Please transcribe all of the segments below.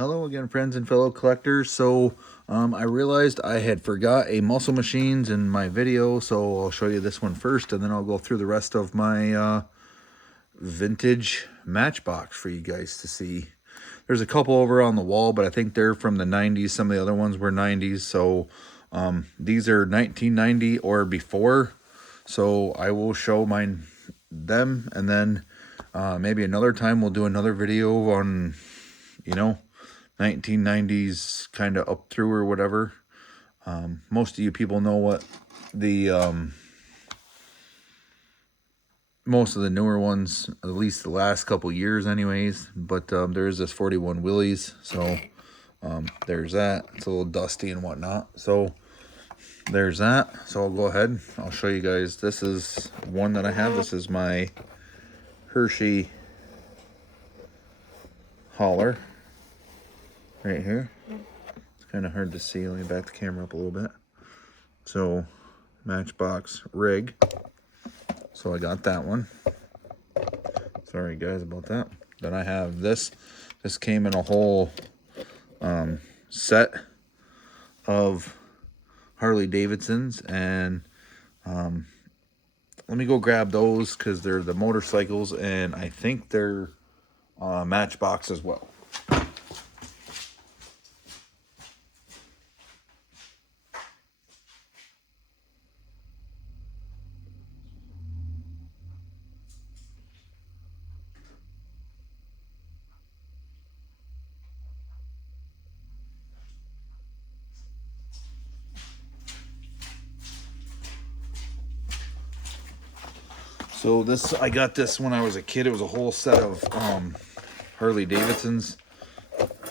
Hello again, friends and fellow collectors. I realized I had forgot a muscle machines in my video, so I'll show you this one first, and then I'll go through the rest of my vintage Matchbox for you guys to see. There's a couple over on the wall, but I think they're from the 90s. Some of the other ones were 90s, so these are 1990 or before. So I will show them, and then maybe another time we'll do another video on, 1990s kind of up through or whatever. Most of you people know what the most of the newer ones, at least the last couple years anyways, but there is this 41 Willys, so there's that. It's a little dusty and whatnot, so there's that. So I'll go ahead, I'll show you guys. This is one that I have. This is my Hershey hauler right here. It's kind of hard to see. Let me back the camera up a little bit. So Matchbox rig. So I got that one. Sorry guys about that. Then I have this. This came in a whole set of Harley Davidsons, and let me go grab those because they're the motorcycles, and I think they're Matchbox as well. So this, I got this when I was a kid. It was a whole set of Harley Davidsons.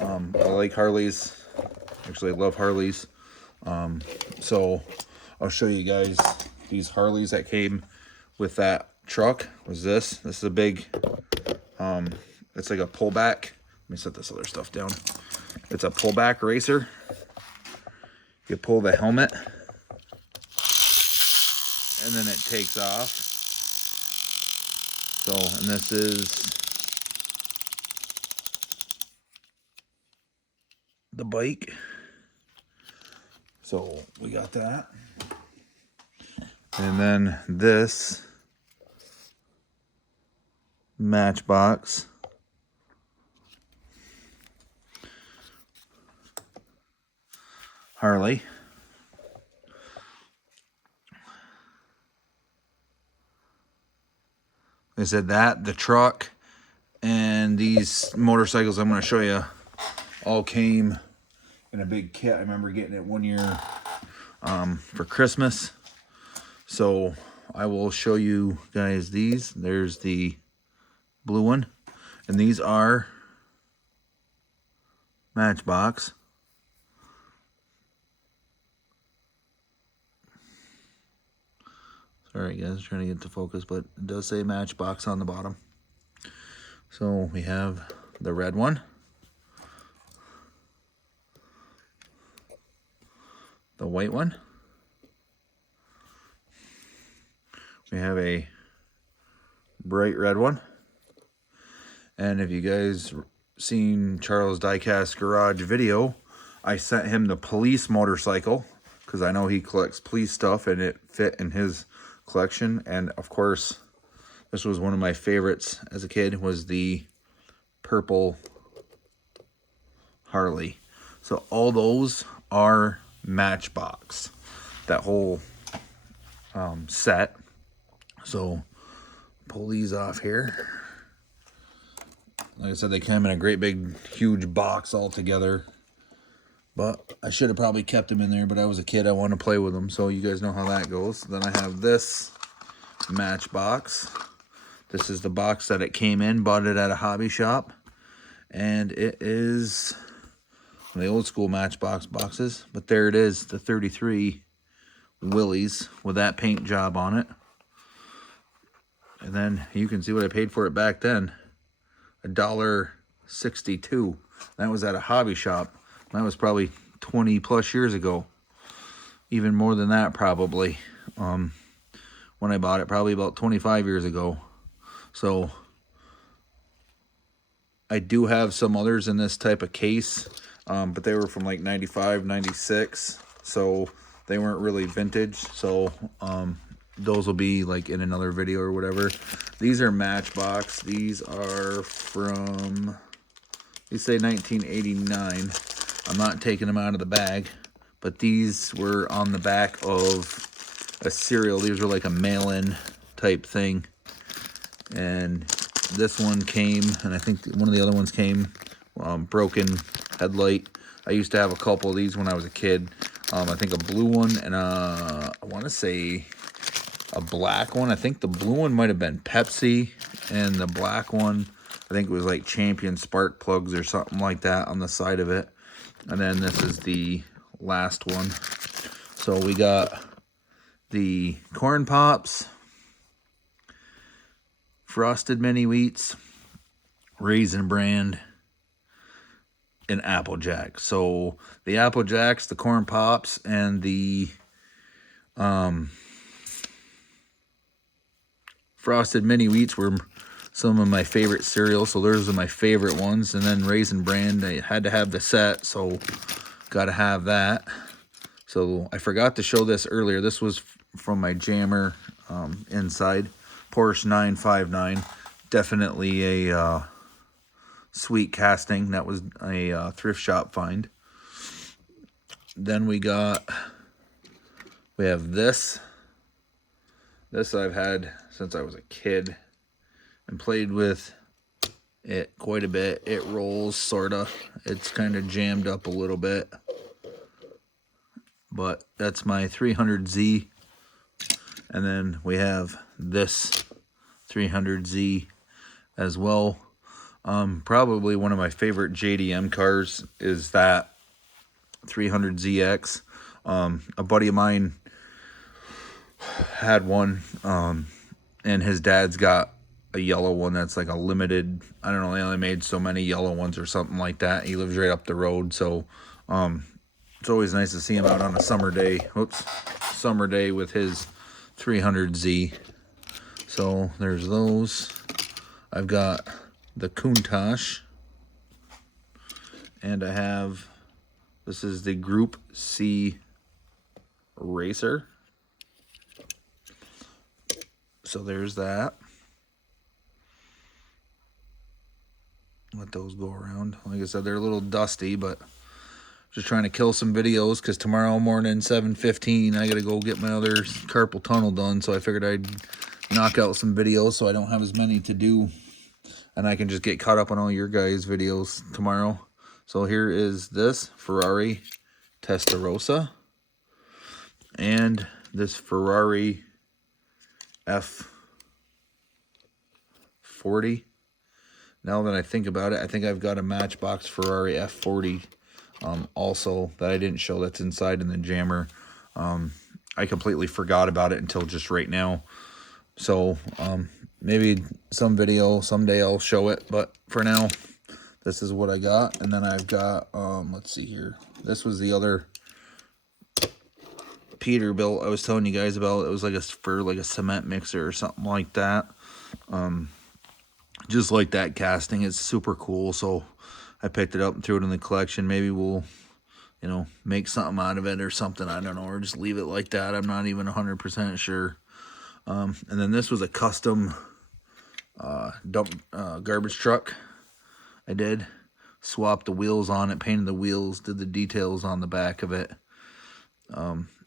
I like Harleys. Actually, I love Harleys. So I'll show you guys these Harleys that came with that truck. Was this? This is a big, it's like a pullback. Let me set this other stuff down. It's a pullback racer. You pull the helmet, and then it takes off. So, and this is the bike. So we got that. And then this Matchbox Harley. I said that, the truck, and these motorcycles I'm going to show you all came in a big kit. I remember getting it one year for Christmas. So I will show you guys these. There's the blue one, and these are Matchbox. Sorry guys, trying to get to focus, but it does say Matchbox on the bottom. So we have the red one, the white one, we have a bright red one, and if you guys seen Charles Diecast Garage video, I sent him the police motorcycle because I know he collects police stuff and it fit in his collection. And of course, this was one of my favorites as a kid, was the purple Harley. So all those are Matchbox, that whole set. So pull these off here. Like I said, they came in a great big huge box all together, but I should have probably kept them in there, but I was a kid, I want to play with them, so you guys know how that goes. Then I have this Matchbox. This is the box that it came in. Bought it at a hobby shop, and it is one of the old school Matchbox boxes, but there it is, the 33 Willys with that paint job on it. And then you can see what I paid for it back then, $1.62. That was at a hobby shop. That was probably 20 plus years ago. Even more than that probably. When I bought it, probably about 25 years ago. So I do have some others in this type of case, but they were from like 95, 96, so they weren't really vintage. So those will be like in another video or whatever. These are Matchbox. These are from, they say 1989. I'm not taking them out of the bag, but these were on the back of a cereal. These were like a mail-in type thing, and this one came, and I think one of the other ones came broken headlight. I used to have a couple of these when I was a kid. I think a blue one and I want to say a black one. I think the blue one might have been Pepsi, and the black one, I think it was like Champion spark plugs or something like that on the side of it. And then this is the last one. So we got the Corn Pops, Frosted Mini Wheats, Raisin Bran, and Apple Jack. So the Apple Jacks, the Corn Pops, and the Frosted Mini Wheats were some of my favorite cereals. So those are my favorite ones. And then Raisin Bran, I had to have the set, so got to have that. So I forgot to show this earlier. This was from my jammer inside. Porsche 959. Definitely a sweet casting. That was a thrift shop find. Then we have this. This I've had since I was a kid and played with it quite a bit. It rolls, sorta. It's kind of jammed up a little bit. But that's my 300Z. And then we have this 300Z as well. Probably one of my favorite JDM cars is that 300ZX. A buddy of mine had one, and his dad's got a yellow one that's like a limited, I don't know, they only made so many yellow ones or something like that. He lives right up the road, so it's always nice to see him out on a summer day. Summer day with his 300Z. So there's those. I've got the Countach, and I have, this is the Group C Racer. So there's that. Let those go around. Like I said, they're a little dusty, but just trying to kill some videos because tomorrow morning, 7:15, I got to go get my other carpal tunnel done. So I figured I'd knock out some videos so I don't have as many to do, and I can just get caught up on all your guys' videos tomorrow. So here is this Ferrari Testarossa and this Ferrari F40. Now that I think about it, I think I've got a Matchbox Ferrari F40 also that I didn't show, that's inside in the jammer. I completely forgot about it until just right now. So maybe some video someday I'll show it, but for now this is what I got. And then I've got let's see here, this was the other Peterbilt I was telling you guys about. It was like for a cement mixer or something like that. Just like that casting, it's super cool. So I picked it up and threw it in the collection. Maybe we'll, make something out of it or something. I don't know, or just leave it like that. I'm not even 100% sure. And then this was a custom garbage truck. I did swap the wheels on it, painted the wheels, did the details on the back of it.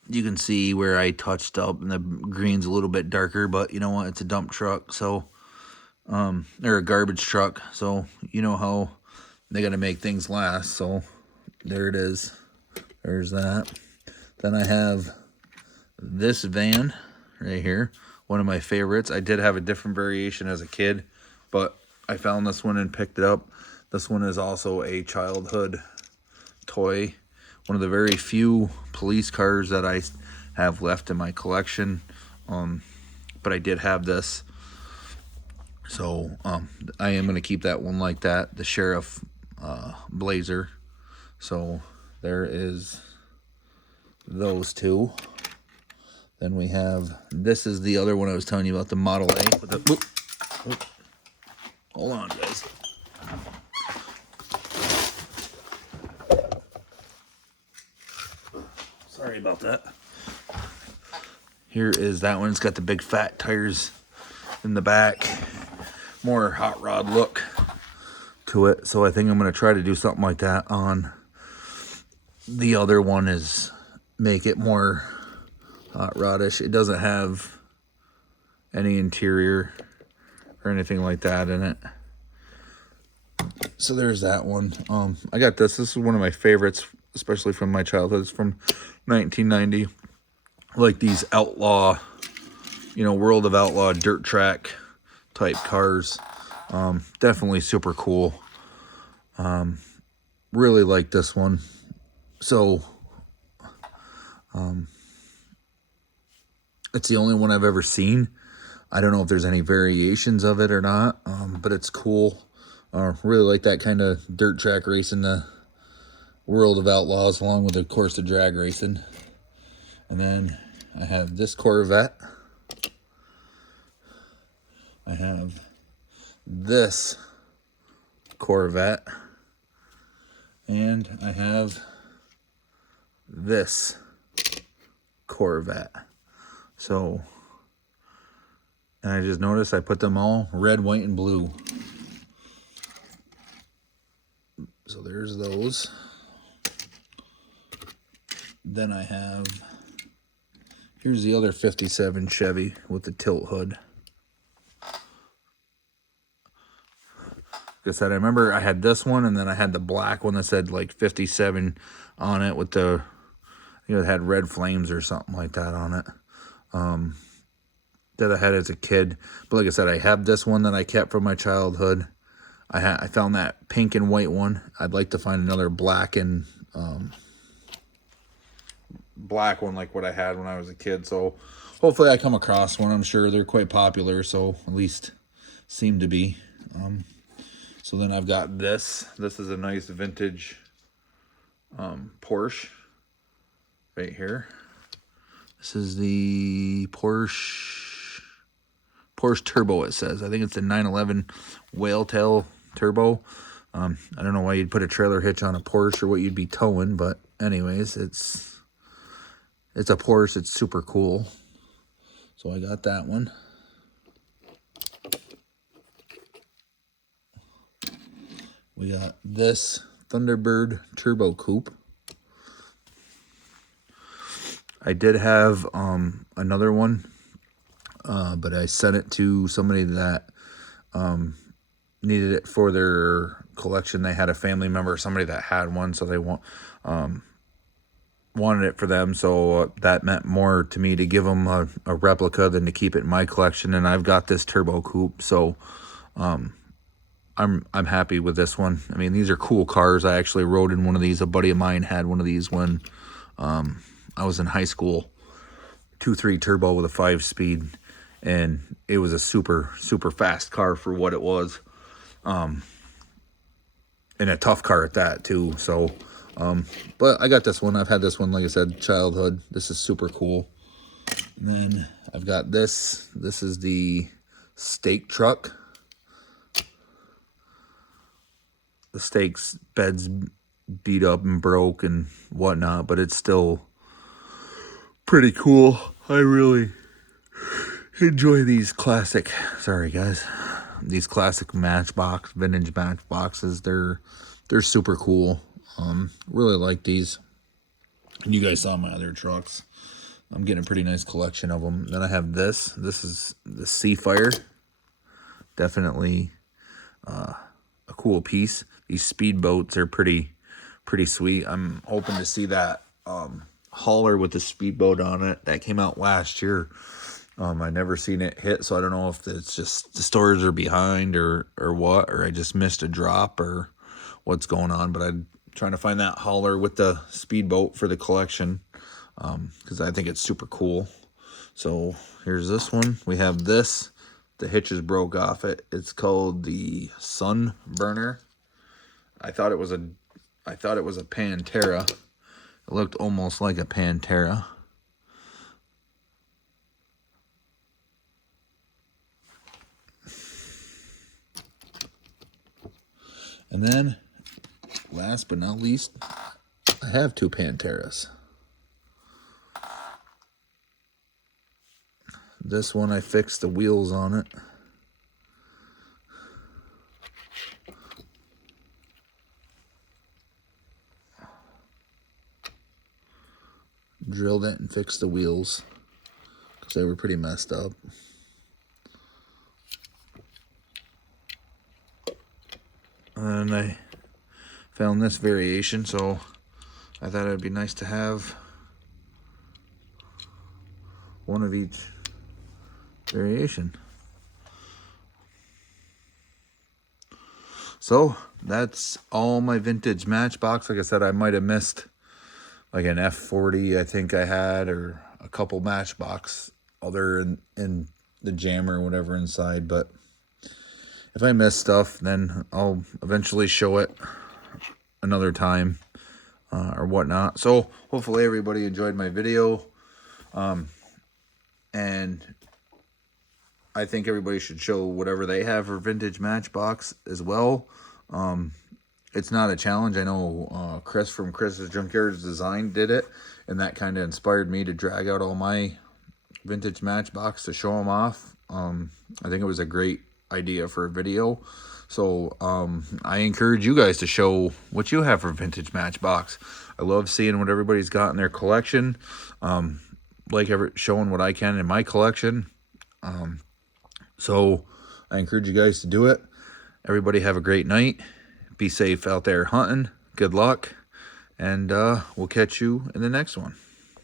You can see where I touched up, and the green's a little bit darker, but you know what? It's a dump truck, so or a garbage truck, so you know how they got to make things last. So there it is. There's that. Then I have this van right here, one of my favorites. I did have a different variation as a kid, but I found this one and picked it up. This one is also a childhood toy. One of the very few police cars that I have left in my collection. But I did have this. So I am going to keep that one like that, the Sheriff Blazer. So there is those two. Then we have, this is the other one I was telling you about, the Model A. With the, hold on, guys. Sorry about that. Here is that one. It's got the big fat tires in the back. More hot rod look to it. So I think I'm going to try to do something like that on the other one, is make it more hot rodish. It doesn't have any interior or anything like that in it. So there's that one. I got this. This is one of my favorites, especially from my childhood. It's from 1990. Like these outlaw, you know, World of Outlaw dirt track type cars. Definitely super cool. Really like this one. So, it's the only one I've ever seen. I don't know if there's any variations of it or not, but it's cool. Really like that kind of dirt track racing, the World of Outlaws, along with, of course, the drag racing. And then I have this Corvette. I have this Corvette. And I have this Corvette. So, and I just noticed I put them all red, white, and blue. So there's those. Then I have, here's the other 57 Chevy with the tilt hood. Like I said, I remember I had this one, and then I had the black one that said like 57 on it with the, you know, it had red flames or something like that on it. That I had as a kid. But like I said, I have this one that I kept from my childhood. I found that pink and white one. I'd like to find another black and black one like what I had when I was a kid. So hopefully I come across one. I'm sure they're quite popular, so at least seem to be. So then I've got this. This is a nice vintage Porsche right here. This is the Porsche Turbo, it says. I think it's the 911 Whale Tail Turbo. I don't know why you'd put a trailer hitch on a Porsche or what you'd be towing, but anyways, it's a Porsche. It's super cool. So I got that one. We got this Thunderbird Turbo Coupe. I did have another one, but I sent it to somebody that needed it for their collection. They had a family member, somebody that had one, so they wanted it for them. So that meant more to me to give them a replica than to keep it in my collection. And I've got this Turbo Coupe, so I'm happy with this one. I mean, these are cool cars. I actually rode in one of these. A buddy of mine had one of these when I was in high school. 2.3 turbo with a 5-speed, and it was a super fast car for what it was, and a tough car at that too. So but I got this one. I've had this one, like I said, childhood. This is super cool. And then I've got this. This is the stake truck. The stakes bed's beat up and broke and whatnot, but it's still pretty cool. I really enjoy these classic, sorry guys, these classic matchbox, vintage matchboxes. They're super cool. Really like these. And you guys saw my other trucks. I'm getting a pretty nice collection of them. Then I have this. This is the Seafire. Definitely a cool piece. These speedboats are pretty sweet. I'm hoping to see that hauler with the speedboat on it that came out last year. I never seen it hit, so I don't know if it's just the stores are behind or what, or I just missed a drop or what's going on. But I'm trying to find that hauler with the speedboat for the collection, because I think it's super cool. So here's this one. We have this. The hitches broke off it. It's called the Sun Burner. I thought it was a Pantera. It looked almost like a Pantera. And then, last but not least, I have two Panteras. This one I fixed the wheels on it. Drilled it and fixed the wheels because they were pretty messed up. And I found this variation, so I thought it'd be nice to have one of each variation. So that's all my vintage Matchbox. Like I said, I might have missed like an F40 I think I had, or a couple Matchbox other in the jammer or whatever inside. But if I miss stuff, then I'll eventually show it another time or whatnot. So hopefully everybody enjoyed my video. And I think everybody should show whatever they have for vintage Matchbox as well. It's not a challenge. I know Chris from Chris's Junkyard's Design did it, and that kind of inspired me to drag out all my vintage Matchbox to show them off. I think it was a great idea for a video. So I encourage you guys to show what you have for vintage Matchbox. I love seeing what everybody's got in their collection. Showing what I can in my collection. So I encourage you guys to do it. Everybody have a great night. Be safe out there hunting. Good luck. And we'll catch you in the next one.